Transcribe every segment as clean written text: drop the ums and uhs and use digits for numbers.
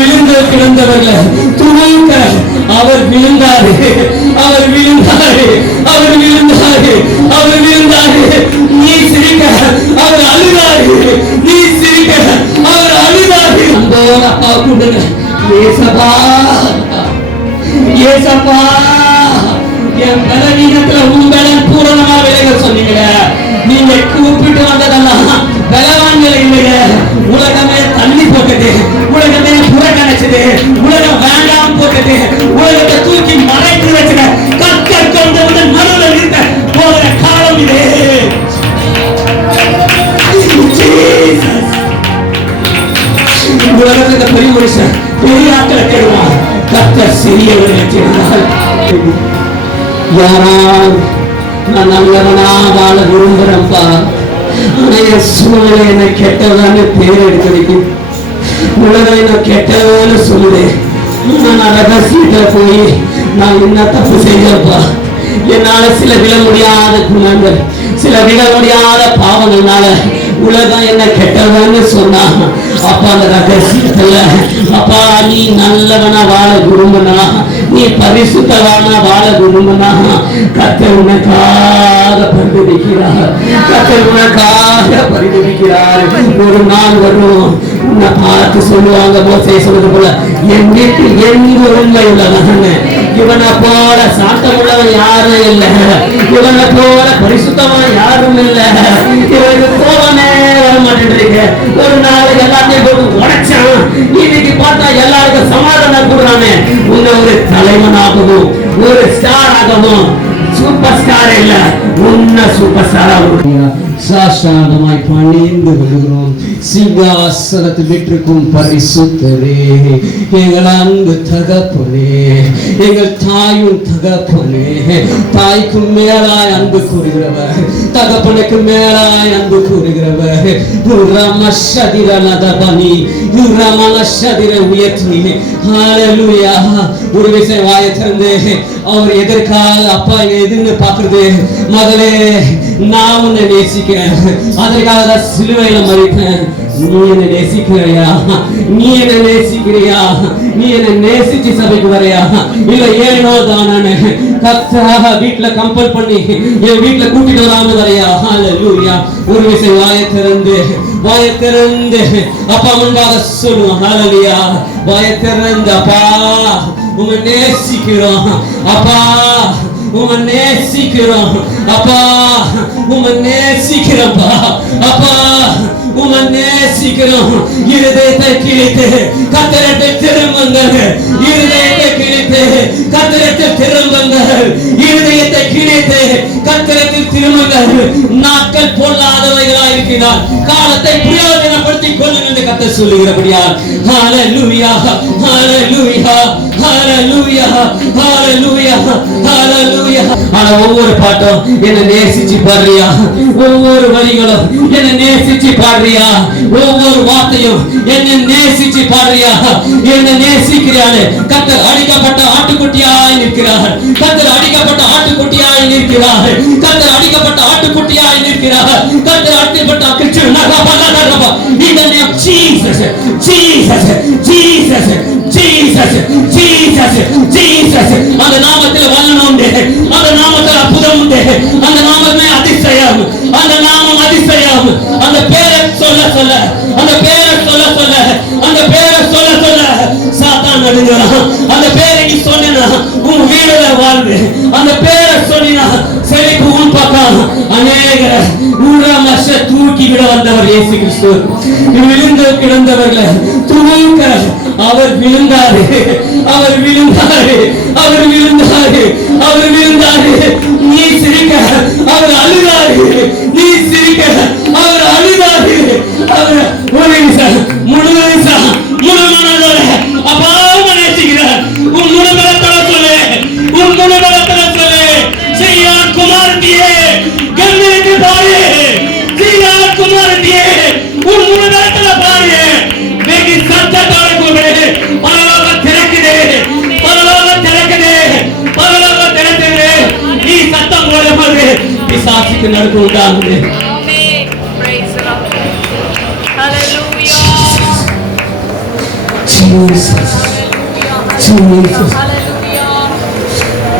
விழுந்து கிடந்தவர்களை துணைக்க அவர் விழுந்தாரு, அவர் விழுந்தாரு, அவர் விழுந்தாரு, அவர் விழுந்தாரு. நீ சிரிக்க அவர் அழுதாரு, நீ சிரிக்க அவர் அழுதாரு. அந்த அப்பா கூடுங்க, ஏசப்பா ஏசப்பா என் பலவீனத்துல உன் பலன் பூரணமா விளைய சொன்னீங்க. நீங்க கூப்பிட்டு வந்ததெல்லாம் பலவான்கள் இல்லைங்க. உலகமே தள்ளி போக்குது, உலகமே புறக்கணிச்சது, உலகம் வேண்டாம் போக்குது, உலகத்தை தூக்கி மறைத்து வச்சுக்க கற்க கொண்டு நடுவில் இருக்க போகிற காலம் இது. உலகத்துல பெரிய மனுஷன் பெரிய ஆட்களை தேடுவான், கற்க சிறியவர்களை தேடுவார். யாரால் நான் நல்லவனா வாழ விரும்புறேன்ப்பா, சூழ்நிலை என்ன கெட்டதான்னு பேர் எடுக்கிறீங்க. உலகம் என்ன கெட்டதான்னு சொல்லுது. நான் ரகசியத்துல போய் நான் என்ன தப்பு செய்யப்பா, என்னால சில விட முடியாத குணங்கள், சில விட முடியாத பாவங்கள்னால உலகம் என்ன கெட்டதான்னு சொன்னா, அப்பா அந்த ரகசியத்துல அப்பா நீ நல்லவனா வாழ விரும்பினா, நீ பரிசுத்தவானா வாழ விரும்பினா கர்த்தர் உனக்காக பரிதவிக்கிறார், கர்த்தர் உனக்காக பரிதவிக்கிறார். ஒரு நாள் வரும் உன்னை பார்த்து சொல்லுவாங்க, மோசே சொல்றது போல என் வீட்டில் எங்கு உண்மை உள்ளவன், இவனை போல சாட்டம் உள்ளவன் யாரும் இல்லை, இவனை போல பரிசுத்தவன் யாரும் இல்லை, இவனுக்கு கோபமே வர மாட்டேன்றீங்க. ஒரு நாளைக்கு எல்லாத்தையும் போட்டு உடைச்சான், இன்னைக்கு பார்த்தா எல்லாருக்கும் சமாதானம் கொடுறானே. உன்னை ஒரு தலைவனாகவும் ஒரு ஸ்டார் ஆகவும், சூப்பர் ஸ்டார் இல்ல உன்ன சூப்பர் ஸ்டாரா சாஷ்டாங்கமாய் பணிந்து கொள்கிறோம். சிங்காசனத்தில் விட்டிருக்கும் பரிசுத்தரே, எங்கள் அன்பு தகப்பனே, எங்கள் தாயும் தகப்பனே, தாய்க்கு மேலாய் அன்பு கூறுகிறவர், தகப்பனுக்கு மேலாய் அன்பு கூறுகிறவர், உயர்த்தி ஹல்லேலூயா. ஒரு விஷயம் வாயை திறந்து அவர் எதற்காக அப்பா எதுன்னு பாக்குறது, முதலே நான் உன்னை நேசிக்கிறேன், அதற்காக தான் சிலுவையில மறிப்பேன். நீ என்ன நேசிக்கிறியா, நீ என்ன நேசிக்கிறியா, நீ என்ன நேசிச்சு சபைக்கு வரையா, இல்ல ஏனோ தானே கர்த்தராக வீட்டுல கம்பல் பண்ணி என் வீட்டுல கூட்டிட்டு வராம வரையா. ஹல்லேலூயா. ஒரு விஷயம் வாயை திறந்து அப்பா முன்பாக சொல்லுவோம். ஹல்லேலூயா. வாயை திறந்து அப்பா உம்மை நேசிக்கிறோம், அப்பா உம்மை நேசிக்கிறோம், அப்பா உம்மை நேசிக்கிறோம்ப்பா, அப்பா உம்மை நேசிக்கிறோம். இருதயத்தை கிழித்து கர்த்தரிடத்தில் திரும்புங்கள், இருதயத்தை கிழித்து கர்த்தரிடத்தில் திரும்புங்கள், இருதயத்தை கிழித்து கர்த்தரிடத்தில் திரும்புங்கள். நாட்கள் பொல்லாதவைகளா இருக்கிறார், காலத்தை பிரயோஜனப்படுத்திக் கொள்ளுங்கள் என்று கர்த்தர் சொல்லுகிறபடியால் ஹல்லேலூயா, ஹல்லேலூயா, ஹல்லேலூயா, ஹல்லேலூயா, ஹல்லேலூயா. ஆனா ஒவ்வொரு பாட்டும் என்ன நேசிச்சு பாடுறியா, ஒவ்வொரு வரிகளும் என்ன நேசிச்சு பாடுறியா, ஒவ்வொரு வார்த்தையும் என்ன நேசிச்சு பாடுறியா, என்ன நேசிக்கிறாரு. கர்த்தர் அடிக்கப்பட்ட ஆட்டுக்குட்டியாய் நிற்கிறார், கர்த்தர் அடிக்கப்பட்ட ஆட்டுக்குட்டியாய் நிற்கிறார், கர்த்தர் அடிக்கப்பட்ட ஆட்டுக்குட்டியாய் நிற்கிறார், கர்த்தர் அடிக்கப்பட்ட கிறிஸ்து நகபலனரப. In the name of Jesus, Jesus, Jesus, Jesus, Jesus, Jesus. அந்த நாமத்தில் வல்லமை உண்டு, அந்த நாமத்தில் அற்புதம் உண்டு, அந்த நாமமே அதிசயம், அந்த நாமம் அதிசயம். அந்த பேரை சொல்ல சொல்ல, அந்த பேரை சொல்ல சொல்ல, அந்த பேரை சொல்ல சொல்ல சாத்தான் நடுங்குறான். அந்த பேரை நீ சொன்னா உன் வீடுல வாழ்வு, அந்த பேரை சொன்னா செழிப்பு உன் பக்கம். அநேக தூக்கி விட வந்தவர் இயேசு கிறிஸ்து. விழுந்து கிடந்தவர்களை துணைக்க அவர் விழுந்தாரு, அவர் விழுந்தாரு, அவர் விழுந்தாரு, அவர் விழுந்தாரு. நீ சிரிக்க அவர் அழுதாரு, நீ சிரிக்க அவர் அழுதாரு. அவர் ஒரு நிமிஷம் முழு மனதோட அப்பாவும் நேசிக்கிறார். உன் முழு பலத்தோட சொல்லு, உன் முழு பலத்தோட சொல்லு. சீயோன் குமாரத்தியே கண்ணிற்கு பாரு, சீயோன் குமாரத்தியே உன் முழு பலத்தோட பாரு. வெகு சத்தத்தோட கூப்பிடு. பரலோகம் திறக்குது, பரலோகம் திறக்குது, பரலோகம் திறக்குது. நீ சத்தம் போடும்போது பிசாசுக்கு நடுக்கு உண்டாகுது.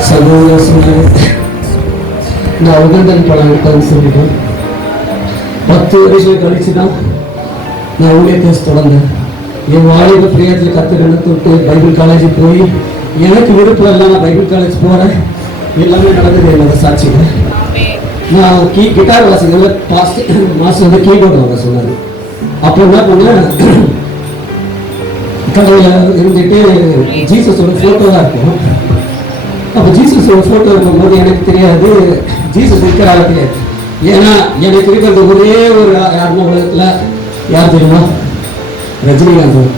சகோதர சொன்னாங்க, நான் உகந்தன் படம் சொல்லிட்டேன். 10 வருஷம் கழிச்சுதான் நான் ஊழியத்தை தொடர்ந்தேன். என் வாலிப பிரியத்தில் கத்துக்கிட்டு தொட்டு பைபிள் காலேஜ் போய் எனக்கு விருப்பம் எல்லாம் நான் பைபிள் காலேஜ் போறேன். எல்லாமே நடந்தது என்னோட சாட்சிகள். நான் கிட்டார் வாசிக்கிற மாஸ்டர் வந்து கீபோர்டு வாங்க சொன்னாரு. அப்போ என்ன பண்ணேன், கடையில் இருந்துட்டு ஜீசஸோட ஃபோட்டோ தான் இருக்கும். அப்போ ஜீசஸோட ஃபோட்டோ இருக்கும்போது எனக்கு தெரியாது ஜீசஸ் இருக்கிறாங்க தெரியாது. ஏன்னா எனக்கு இருக்கிறது ஒரே ஒரு யாருன்னா உலகத்தில் யார் தெரியுமா? ரஜினிகாந்த்.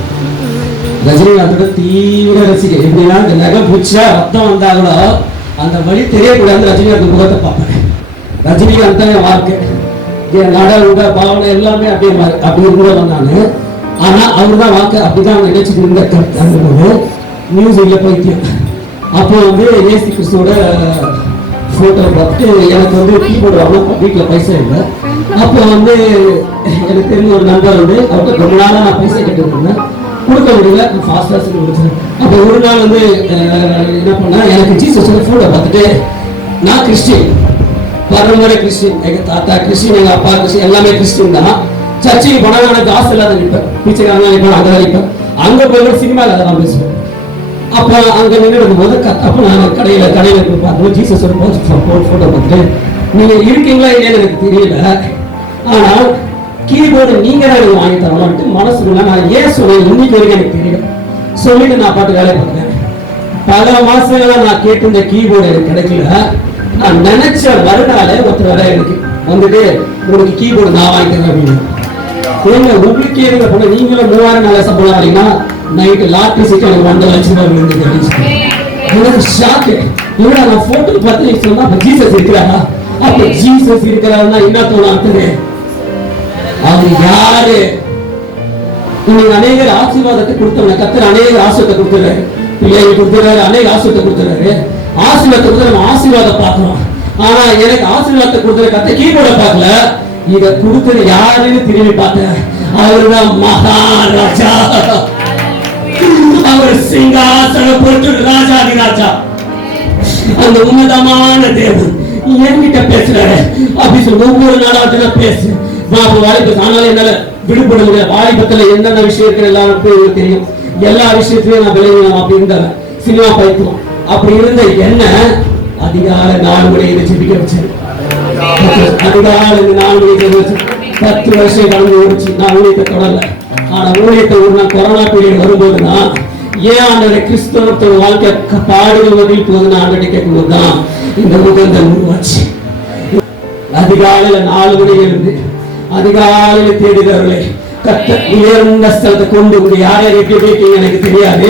ரஜினிகாந்தோட தீவிர ரசிகை. எப்படின்னா இந்த நகம் பிடிச்சா ரத்தம் வந்தா கூட அந்த வழி தெரியக்கூடாது ரஜினிகாந்த் முகத்தை பார்ப்பேன். ரஜினிகாந்த் தான் என் வாழ்க்கை. என் நட உட பாவனை எல்லாமே அப்படி இருந்தவன் நான். ஆனா அவரு தான் வாக்கு அப்படிதான் நினைச்சிட்டு இருந்த மியூசிக்ல போயிட்டு. அப்போ வந்து ஏசி கிறிஸ்துவோட போட்டோ பார்த்துட்டு எனக்கு வந்து கீபோர்டு வாங்க வீட்டில் பைசா இல்லை. அப்போ வந்து எனக்கு தெரிஞ்ச ஒரு நண்பர் வந்து அவர்கிட்ட ரொம்ப நாளாக நான் பைசா கேட்டுருந்தேன், கொடுக்க முடியல. ஃபாஸ்டாக முடிச்சேன். அப்போ ஒரு நாள் வந்து என்ன பண்ணேன், எனக்கு ஜீசஸோட போட்டோ பார்த்துட்டு, நான் கிறிஸ்டின், பரம்பரை கிறிஸ்டின், எங்க தாத்தா கிறிஸ்டின், எங்க அப்பா கிறிஸ்டின், எல்லாமே கிறிஸ்டின் தான். சர்ச்சைக்கு போனாலும் எனக்கு காசு இல்லாத நிற்பேன், பிச்சைக்காரங்க நிற்பேன், அங்கே நிற்பேன். அங்கே போய் சினிமாவில் அதெல்லாம் பேசுவேன். அப்போ அங்கே நின்று இருக்கும்போது அப்போ நான் கடையில் போய் பார்க்கும்போது ஜீசஸோட ஃபோட்டோ பார்த்துட்டு, நீங்கள் இருக்கீங்களா இல்லைன்னு எனக்கு தெரியல, ஆனால் கீபோர்டு நீங்கள் தான் எனக்கு வாங்கி தரலான்ட்டு மனசுக்குள்ள நான் ஏன் சொன்னேன் இன்னைக்கு வரைக்கும் எனக்கு தெரியல. சொல்லிட்டு நான் பாட்டு வேலை பார்த்தேன். பல மாசங்களா நான் கேட்டிருந்த கீபோர்டு எனக்கு கிடைக்கல. நான் நினைச்ச மறுநாளே ஒருத்தர் வர எனக்கு வந்துட்டு, உங்களுக்கு கீபோர்டு நான் வாங்கிக்கிறேன் அப்படின்னு. ஏங்க உங்களுக்கு இருக்க பொண்ணு நீங்களும் 3000 நாள சம்பளம் ஆனீங்கன்னா நைட்டு லாட்டரி சீட்டு எனக்கு 1 லட்சம் ரூபாய் விழுந்து எனக்கு ஷாக்கு. இவங்க நான் போட்டோ பார்த்து சொன்னா அப்ப ஜீசஸ் இருக்கிறாரா? அப்ப ஜீசஸ் இருக்கிறாருன்னா என்ன தோணாது? அவர் யாரு? இன்னைக்கு அநேகர் ஆசீர்வாதத்தை கொடுத்தவங்க கத்தர் அநேக ஆசீர்வாதத்தை கொடுத்துறாரு, பிள்ளைகள் கொடுத்துறாரு, அநேக ஆசீர்வாதத்தை கொடுத்துறாரு. ஆசீர்வாதத்தை கொடுத்து நம்ம ஆசீர்வாதம் பார்க்கிறோம். ஆனா எனக்கு ஆசீர்வாதத்தை கொடுத்துற கத்த கீபோர்ட பார்க்கல, இத கொடுத்தது யாருன்னு திரும்பி பார்த்தேன். அவர்தான் மகாராஜா. அவர் சிங்காசனம் போட்டு ராஜாதி ராஜா, அந்த உன்னதமான தேவன் என்கிட்ட பேசுறாரு அப்படி சொல்லி ஒவ்வொரு நாளாவது பேசு வாலிபத்து. ஆனாலும் என்னால விடுபட முடியாது. வாலிபத்துல என்னென்ன விஷயம் இருக்கு எல்லாருக்கும் தெரியும். எல்லா விஷயத்திலையும் நான் விளையாடலாம் அப்படி இருந்தேன். சினிமா பைத்தியம் அப்படி இருந்த என்ன அதிகாலை 4 மணிக்கு ஜெபிக்க வச்சேன். அதிகாலை 4 மணிக்கு ஜெபிக்க வச்சேன். 10 வருஷம் கடந்து ஓடிச்சு. நான் ஊழியத்தை தொடரல. ஆனா ஊழியத்தை ஒரு நாள் கொரோனா பீரியட் வரும்போதுதான் ஏன் ஆண்டோட கிறிஸ்தவத்தோட வாழ்க்கை பாடுவதில் போதுன்னு ஆண்டோட கேட்கும்போதுதான் இந்த உகந்தல் உருவாச்சு. அதிகாலையில 4 மணிக்கு இருந்து அதிகாலையில தேடுகிறவர்களே கர்த்தர் உயர்ந்த ஸ்தலத்தை கொண்டு வந்து யாரை எப்படி வைக்கீங்க எனக்கு தெரியாது.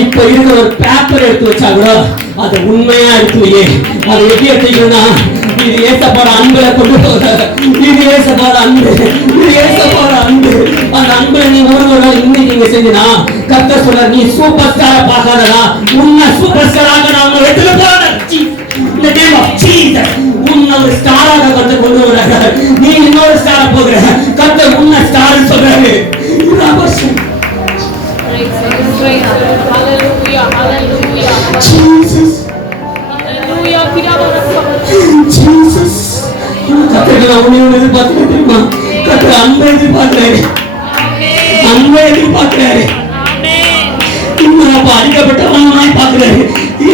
இப்ப இருக்கிற ஒரு பேப்பர் எடுத்து வச்சா கூட அதை உண்மையா எடுத்துவையே. அதை எப்படி எடுத்தீங்கன்னா இது ஏசப்பாட அன்புல கொண்டு போற, இது ஏசப்பாட அன்பு, இது ஏசப்பாட அன்பு. அந்த அன்புல நீ ஒரு நாள் இன்னைக்கு நீங்க செஞ்சினா கர்த்தர் சொல்ற, நீ சூப்பர் ஸ்டார பார்க்காதடா, உன்னை சூப்பர் ஸ்டாராக நான் உங்களை எடுத்துட்டு போறேன். இந்த நேம் ஆஃப் ஜீசஸ் உன்னை ஒரு ஸ்டாராக கர்த்தர் கொண்டு வர்றாங்க. நீ இன்னொரு ஸ்டார போகிற, கர்த்தர் உன்னை ஸ்டார் சொல்றாரு. Hallelujah, hallelujah. Jesus. Hallelujah. Jesus. கர்த்தர் அவனையும் எதிர்பார்த்து தெரியுமா? கர்த்தர் அன்பை எதிர்பார்க்கிறாரு. அன்பை எதிர்பார்க்கிறாரு. இன்னும் அடிக்கப்பட்டவனாய் பார்க்கிறாரு.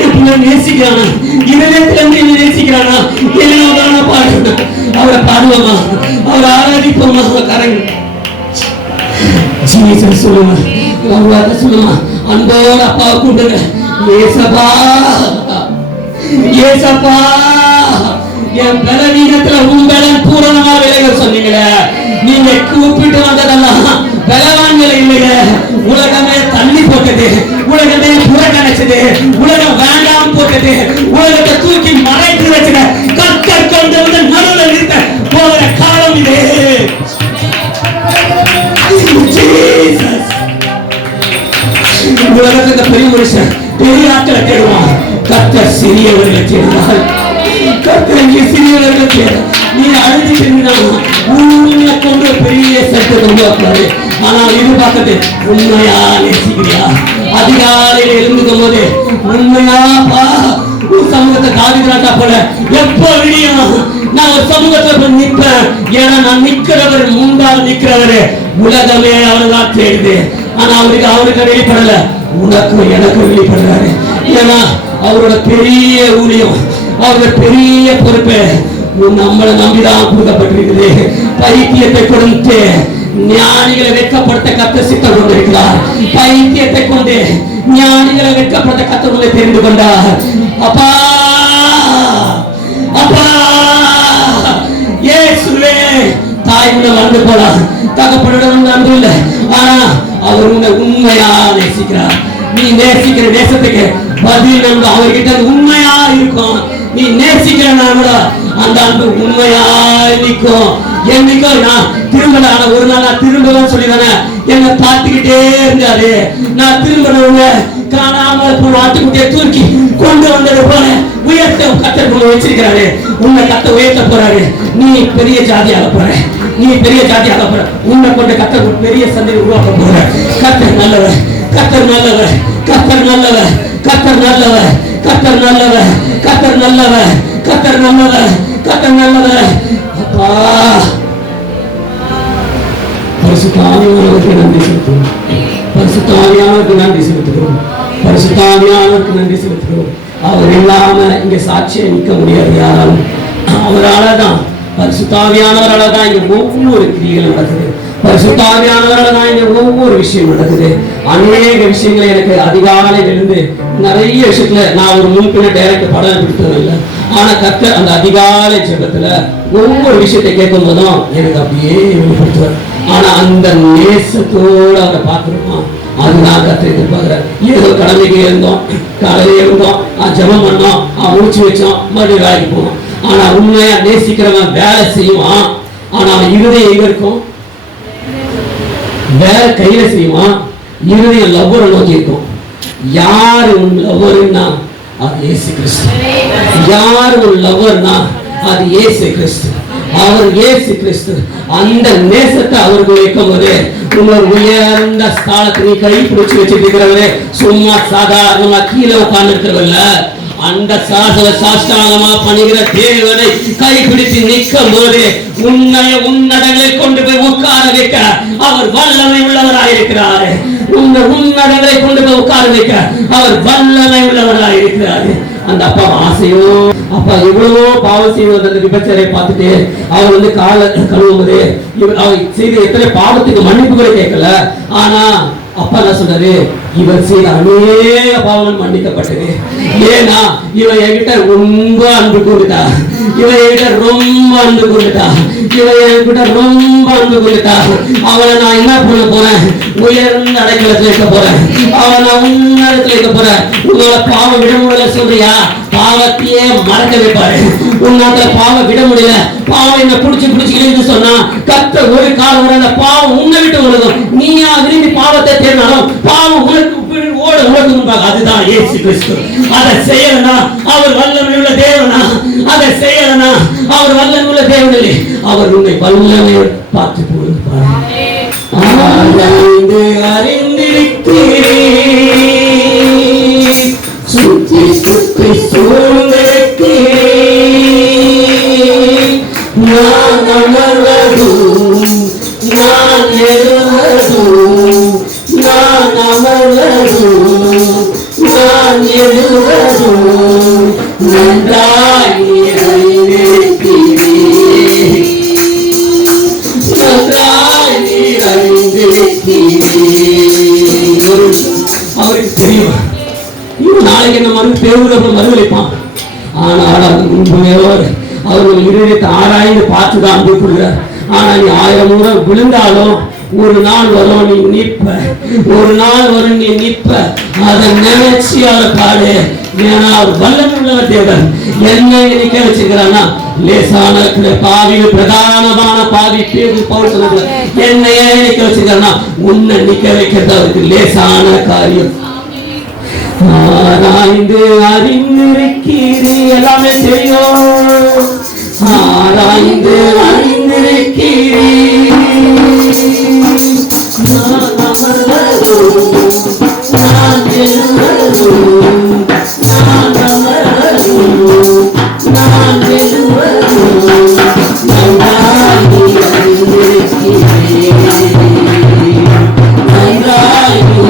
எப்படி நேசிக்கிறானா? இதயத்திலிருந்து என்ன நேசிக்கிறானா? என்னோட பாருங்க. அவரை பாடுவோமா? அவரை ஆராதிப்போமா? கரங்க ஜீசஸ் சொல்லுமா? அவரை சொல்லுமா? அன்போட அப்பா கூட்டுங்க. ஏசப்பா, ஏசப்பா, என் பலவீனத்துல உன் பலன் பூரணமா விளைய சொன்னீங்களே. நீங்க கூப்பிட்டு வந்ததெல்லாம் பலவான்கள் இல்லையே. உலகமே தள்ளி போட்டது, உலகமே புறக்கணிச்சது, உலகம் வேண்டாம் போட்டது, உலகத்தை தூக்கி மறைத்து வச்சுட கர்த்தர் கொண்டு வந்து நடுவில் நிறுத்த போகிற காலம் இது. உலகத்துல பெரிய மனுஷன் பெரிய ஆட்களை தேடுவான், கர்த்தர் சிறியவர்களை தேடுவார். கர்த்தர் சிறியவர்களுக்கு நீ அழுதிட்டீங்கன்னா உன்னை கொண்டு பெரிய சட்டத்தை உருவாக்குறாரு. ஆனால் இது பார்க்கறது உண்மையா நேசிக்கிறியா? அதிகாலையில் எழுந்துக்கும் போது உண்மையாப்பா உன் சமூகத்தை காவிக்கிறாட்டா போல எப்ப விடியும் நான் ஒரு சமூகத்துல நிற்பேன். ஏன்னா நான் நிக்கிறவர் முன்பால் நிக்கிறவரு உலகமே அவர்தான் தேடுது. ஆனா அவருக்கு வெளிப்படல, உனக்கும் எனக்கும் வெளிப்படுறாரு. ஏன்னா அவரோட பெரிய ஊழியம், அவரோட பெரிய பொறுப்பு நம்மளை நம்பிதான் கொடுக்கப்பட்டிருக்குது. பைத்தியத்தை கொடுத்து ஞானிகளை வெட்கப்படுத்த கர்த்தர் சித்தம் கொண்டிருக்கிறார். பைத்தியத்தை கொண்டு ஞானிகளை வெட்கப்படுத்த கர்த்தர் கொண்டு தெரிந்து கொண்டார். அப்பா அப்பா இயேசுவே, தாய் உன்னை வந்து போலாம், தகப்பனிடம் அன்பு இல்லை. ஆனா அவர் உன்னை உண்மையா நேசிக்கிறார். நீ நேசிக்கிற நேசத்துக்கு பதில் நம்ம அவர்கிட்ட உண்மையா இருக்கும். நீ நேசிக்கிறனால அந்த அன்பு உண்மையா நிற்கும். என்னைக்கோ நான் திரும்பல, ஆனா ஒரு நாள் நான் திரும்பவும் சொல்லிதானே என்ன பார்த்துக்கிட்டே இருந்தாரு. நான் திரும்பணுங்க காணாமல் போன ஆட்டுக்குட்டியை தூக்கி கொண்டு வந்தது போல உயர்த்த கத்தர் கொண்டு வச்சிருக்கிறாரு. உன்னை கத்த உயர்த்த போறாரு. நீ பெரிய ஜாதியாக போற, நீ பெரிய ஜாதியாக போற. உன்னை கொண்டு கத்தர் பெரிய சந்தையை உருவாக்க போற. கத்தர் நல்லவர், கத்தர் நல்லவர், கத்தர் நல்லவர், கத்தர் நல்லவர், கத்தர் நல்லவர், கத்தர் நல்லவர், கத்தர் நல்லவர், கத்தர் நல்லவர். அப்பா பரிசுத்த ஆவியானவருக்கு நன்றி செலுத்துகிறோம், பரிசுத்த ஆவியானவருக்கு நன்றி செலுத்துகிறோம், பரிசுத்த ஆவியானவருக்கு நன்றி செலுத்துகிறோம். அவர் இல்லாம இங்க சாட்சியை நிற்க முடியாது யாராலும். அவரால் தான், பரிசுத்த ஆவியானவரால் தான் இங்க ஒவ்வொரு கிரியைகள் நடக்குது. பரிசுத்த ஆவியானவரால் தான் இங்க ஒவ்வொரு விஷயம் நடக்குது. அநேக விஷயங்களை எனக்கு அதிகாலையில் இருந்து நிறைய விஷயத்துல நான் ஒரு முன்பின்ன டைரக்ட் படம் கொடுத்தது இல்லை. ஆனா கர்த்தர் அந்த அதிகாலை ஜெபத்துல ஒவ்வொரு விஷயத்தை கேட்கும் போதும் எனக்கு அப்படியே வெளிப்படுத்துவார். ஆனா அந்த நேசத்தோடு அவரை பார்க்கணுமா, அதுதான் கர்த்தர் எதிர்பார்க்கிறார். ஏதோ கடமைக்கு இருந்தோம், காலையில இருந்தோம், ஜெபம் பண்ணோம், முடிச்சு வச்சோம், மறுபடியும் வேலைக்கு போனோம். ஆனா உண்மையா நேசிக்கிறவன் வேலை செய்வான். ஆனா அவன் இருதயம் எங்க இருக்கும்? வேலை கையில செய்வான், இருதயம் லவ்வரை நோக்கி இருக்கும். யாரு உன் லவ்வர்னா அது இயேசு கிறிஸ்து. யார் ஒரு லவ்வர்னா அது இயேசு கிறிஸ்து. அவர் இயேசு கிறிஸ்து. அந்த நேசத்தை அவருக்கு வைக்கும் போது உங்கள் உயர்ந்த ஸ்தானத்தை நீ கை பிடிச்சு வச்சுட்டு இருக்கிறவரே, சும்மா சாதாரணமா கீழே உட்கார்ந்து இருக்கிறவல்ல, அந்த சாஷ்டாங்கமா பணிகிற தேவனை கைப்பிடித்து நிற்கும் போது உன்னைய உன்னடங்களை கொண்டு போய் உட்கார வைக்க அவர் வல்லமை உள்ளவராயிருக்கிறாரு. உன்னடங்களை கொண்டு போய் உட்கார வைக்க அவர் வல்லமை உள்ளவராயிருக்கிறாரு. அந்த அப்பா ஆசையோ, அப்பா எவ்வளவோ பாவம் செய்வது அந்த விபச்சாரை பார்த்துட்டு அவர் காலை கழுவும் போது அவர் செய்த எத்தனை பாவத்துக்கு மன்னிப்பு கூட கேட்கல. ஆனா அப்பா என்ன சொல்றாரு, இவர் செய்த அநேக பாவங்கள் மன்னிக்கப்பட்டது. ஏன்னா இவன் என்கிட்ட ரொம்ப அன்பு கூறுதா, இவன் என்கிட்ட ரொம்ப அன்பு கூறுதா, இவன் என்கிட்ட ரொம்ப அன்பு கூறுதா. அவனை நான் என்ன பண்ண போறேன்? உயர்ந்த அடைக்கலத்தில் வைக்க போறேன். அவனை நான் உன்னதத்தில் வைக்க போறேன். உங்களோட பாவம் விட முடியல சொல்றியா? பாவத்தையே மறக்க வைப்பாரு. உன்னால பாவம் விட முடியல, பாவம் என்ன புடிச்சு இழுத்து சொன்னா கர்த்தர் ஒரு காலம் அந்த பாவம் உன்னை விட்டு உலகம். நீயா விரும்பி பாவத்தை தேடினாலும் பாவம் உனக்கு ஓட ஓடும்பாங்க. அதுதான் இயேசு கிறிஸ்து. அதை செய்யலனா அவர் வல்லமை உள்ள தேவனா? அதை செய்யலனா அவர் வல்லமை உள்ள தேவனே? அவர் உன்னை வல்லமையோடு பார்த்து கொடுப்பார். அறிந்திருக்கிறேன், சுற்றி சுற்றி சூழ்ந்திருக்கிறேன். நான் அமர்வதும் நான் எழுவதும், நான் அமர்வதும் நான் எழுவதும் நன்றாய் நிறைந்திருக்கிறேன், நன்றாய் நிறைந்திருக்கிறேன். அவருக்கு தெரியும் நாளைக்கு என்ன மறுதளிப்பான். ஆனால் அவர்கள் இருதயத்தை ஆராய்ந்து பார்த்துதான் அன்பு கொடுக்கிறார். ஆனா நீ 1000 முறை விழுந்தாலும் ஒரு நாள் வரும் நீ நிற்ப, ஒரு நாள் வரும் நீ நிற்ப. அதை நினைச்சு அவரை பாடு. ஏன்னா அவர் வல்லமை உள்ளவர் தேவன். என்னை நிக்க வச்சிருக்கிறான்னா லேசான பாவிகள் பிரதானமான பாவி பவுல் சொல்லுங்க, என்னையே நிக்க வச்சிருக்கிறான்னா உன்னை நிக்க வைக்கிறது அவருக்கு லேசான காரியம். ஆராய்ந்து அறிந்திருக்கிறீ, எல்லாமே தெரியும். ஆராய்ந்து அறிந்திருக்கிறீ, நான் அமர்வதும் நான் எழுவதும், நான் அமர்வதும் நான் எழுவதும் நன்றாய் நீ அறிந்திருக்கிறீ, நன்றாய் நீ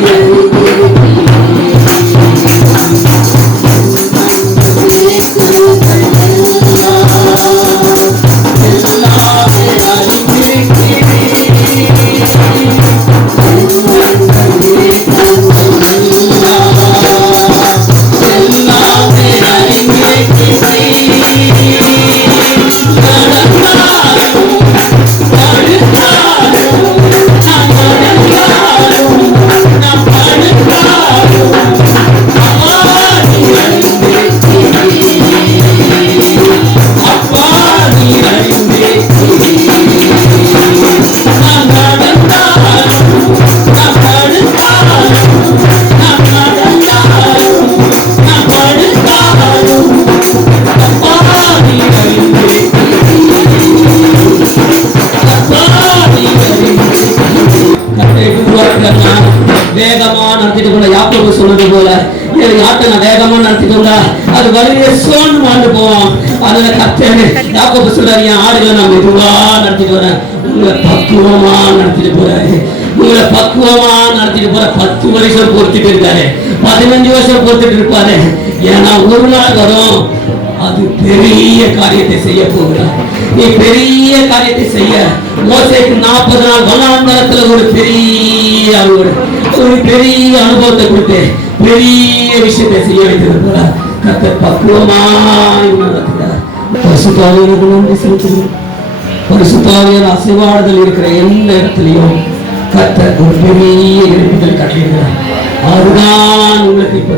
வேகமா நடத்திட்டு போன யாக்கோபு சொன்னது போல ஆட்டை நான் வேகமா நடத்திட்டு வந்தா அது வழியே சோர்ந்து மாண்டு போவோம். அதனால கர்த்தர் யாக்கோபு சொல்றாரு, என் ஆடுகளை நான் மெதுவா நடத்திட்டு வரேன், உங்களை பக்குவமா நடத்திட்டு போறாரு. உங்களை பக்குவமா நடத்திட்டு போற 10 வருஷம் பொறுத்துட்டு இருக்காரு, 15 வருஷம் பொறுத்துட்டு இருப்பாரு. ஏன்னா ஒரு நாள் வரும், அது பெரிய காரியத்தை செய்ய போகிறார். நீ பெரிய காரியத்தை செய்ய மோசேக்கு 40 நாள் வனாந்தரத்துல ஒரு பெரிய அனுபவத்தை கொடுத்து பெரிய விஷயத்தை செய்ய வைத்தது போல கர்த்தர் பக்குவமாய் நடத்துகிறார். பரிசுத்தாவியருக்கு நன்றி செலுத்துகிறோம். பரிசுத்தாவியர் அசைவாடுதல் இருக்கிற எந்த இடத்துலையும் கர்த்தர் ஒரு பெரிய எழுப்புதல் கட்டிடுகிறார். அதுதான் உங்களுக்கு இப்ப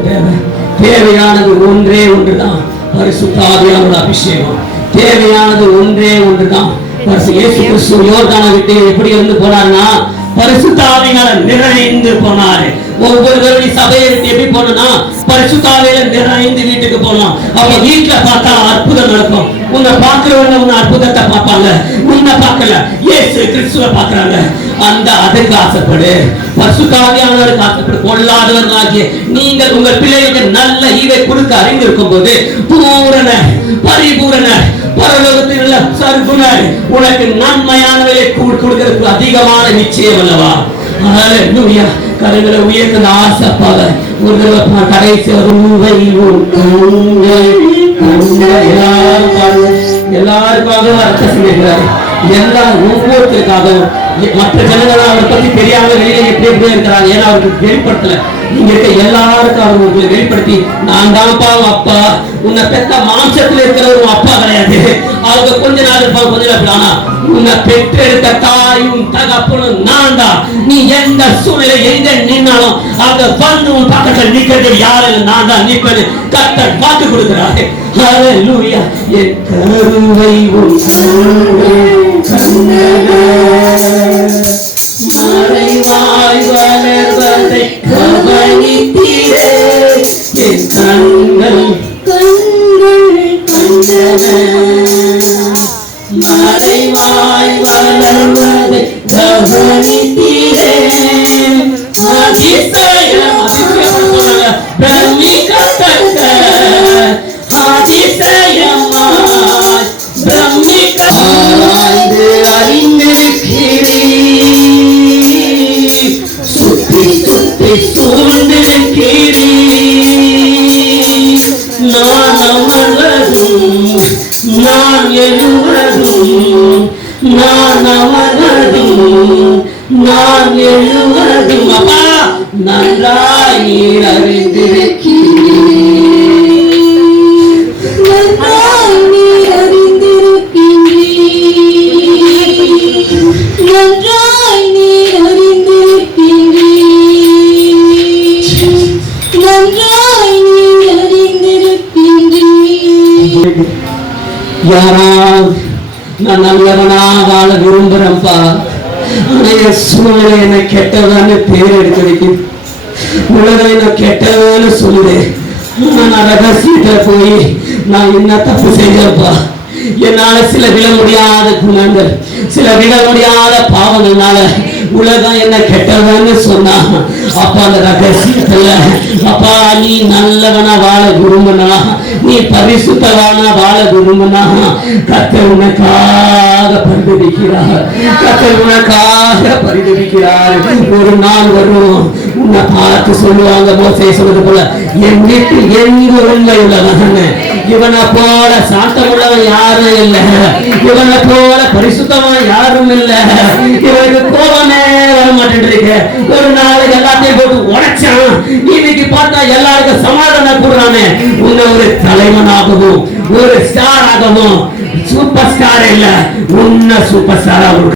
தேவையானது ஒன்றே ஒன்றுதான், பரிசுத்தாவியானோட அபிஷேகம். தேவையானது ஒன்றே ஒன்றுதான். இயேசு கிறிஸ்து யோர்தானை விட்டு எப்படி வந்து போனார்னா பரிசுத்தாவியால நிறைந்து போனாரு. ஒவ்வொரு சபையை விட்டு எப்படி போனா பரிசுத்தாவியால நிறைந்து வீட்டுக்கு போனோம். அப்ப வீட்டுல பார்த்தா அற்புதம் நடக்கும். உன்னை பார்க்கிறவங்க உன்னை அற்புதத்தை பார்ப்பாங்க, உன்னை பார்க்கல இயேசு கிறிஸ்துவை பார்க்கறாங்க. அந்த அதுக்கு ஆசைப்படு, பரிசுத்தாவியானவருக்கு ஆசைப்படு. கொள்ளாதவர்களாகிய நீங்கள் உங்கள் பிள்ளைகளுக்கு நல்ல ஈவை கொடுக்க அறிந்திருக்கும் போது பூரண பரிபூரண பரலோகத்தில் உள்ள சர்க்குணர் உனக்கு நன்மையானவரை கொடுக்கிறதுக்கு அதிகமான நிச்சயம் அல்லவா? ஹல்லேலூயா. கரங்களை உயர்த்த ஆசைப்பாக ஒரு தடவை கடைசி எல்லாருக்காக அர்த்தம் செஞ்சிருக்கிறாரு. எல்லாரும் ஒவ்வொருத்தருக்காகவும் மற்ற ஜனங்கள் அவரை பத்தி தெரியாம வெளியில எப்படி இருக்கிறாங்க. ஏன்னா அவருக்கு வெளிப்படுத்தல. நீங்க இருக்க எல்லாருக்கும் அவர் உங்களுக்கு வெளிப்படுத்தி, நான் தான்ப்பா அப்பா, உன்னை பெத்த மாம்சத்துல இருக்கிறவர் உன் அப்பா கிடையாது. அவங்க கொஞ்ச நாள் ஆனா உன்னை பெற்றெடுத்த தாயும் தகப்பனும் நான் தான். நீ எந்த சூழ்நிலை எங்க நின்னாலும் அவங்க வந்து உன் பக்கத்தில் நிக்கிறது யாரு? நான் தான் நிற்பது. கர்த்தர் பார்த்து கொடுக்கிறாரு. ஹல்லேலூயா. என் கருவை மறைவாய் வளர்வதை கவனித்தீரே, என் கண்கள் கண்டன. மறைவாய் வளர்வதை கவனித்தீரே, அதிசயம் பிரமிக்கத்தக்க அதிசயமாய் பிரமிக்க அறிந்திருக்கிறீர், சுத்தி சுத்தி சூழ்ந்திருக்கிறீர். நான் அமர்வதும் நான் எழுவதும், நான் அமர்வதும் நான் எழுவதும் அப்பா நன்றாய் நீர் அறிந்திருக்கிறீர். யாராவது நான் நல்லவனா வாழ விரும்புறேன்ப்பா, சூழ்நிலை என்னை கெட்டதான்னு பேர் எடுத்து வைக்கும். உலகம் என்ன கெட்டவன்னு சொல்லுது. நான் ரகசியத்துல போய் நான் என்ன தப்பு செஞ்சப்பா, என்னால சில விட முடியாத குணங்கள், சில விட முடியாத பாவங்கள்னால உலகம் என்ன கெட்டவன்னு சொன்னா, அப்பா அந்த ரகசியத்துல அப்பா நீ நல்லவனா வாழ விரும்பினா, நீ பரிசுத்தவானா வாழ விரும்பினா, கர்த்தர் உனக்காக பரிதபிக்கிறார். கர்த்தர் உனக்காக பரிதபிக்கிறார். ஒரு நாள் வரும் உன்னை பார்த்து சொல்லுவாங்க, மோசே சொன்னது போல, என் வீட்டு எங்க உண்மை உள்ளவன், இவனை போல சாந்தம் உள்ளவன் யாரும் இல்லை, இவனை போல பரிசுத்தவன் யாரும் இல்லை, இவனுக்கு கோபமே வர மாட்டேன். ஒரு நாளைக்கு எல்லாத்தையும் போட்டு உடைச்சான், இன்னைக்கு பார்த்தா எல்லாருக்கும் சமாதானம் கூடுறானே. உன்னை ஒரு தலைவனாகவும் ஒரு ஸ்டார் ஆகவும், சூப்பர் ஸ்டார் இல்ல, உன்ன சூப்பர் ஸ்டார் ஆகும்.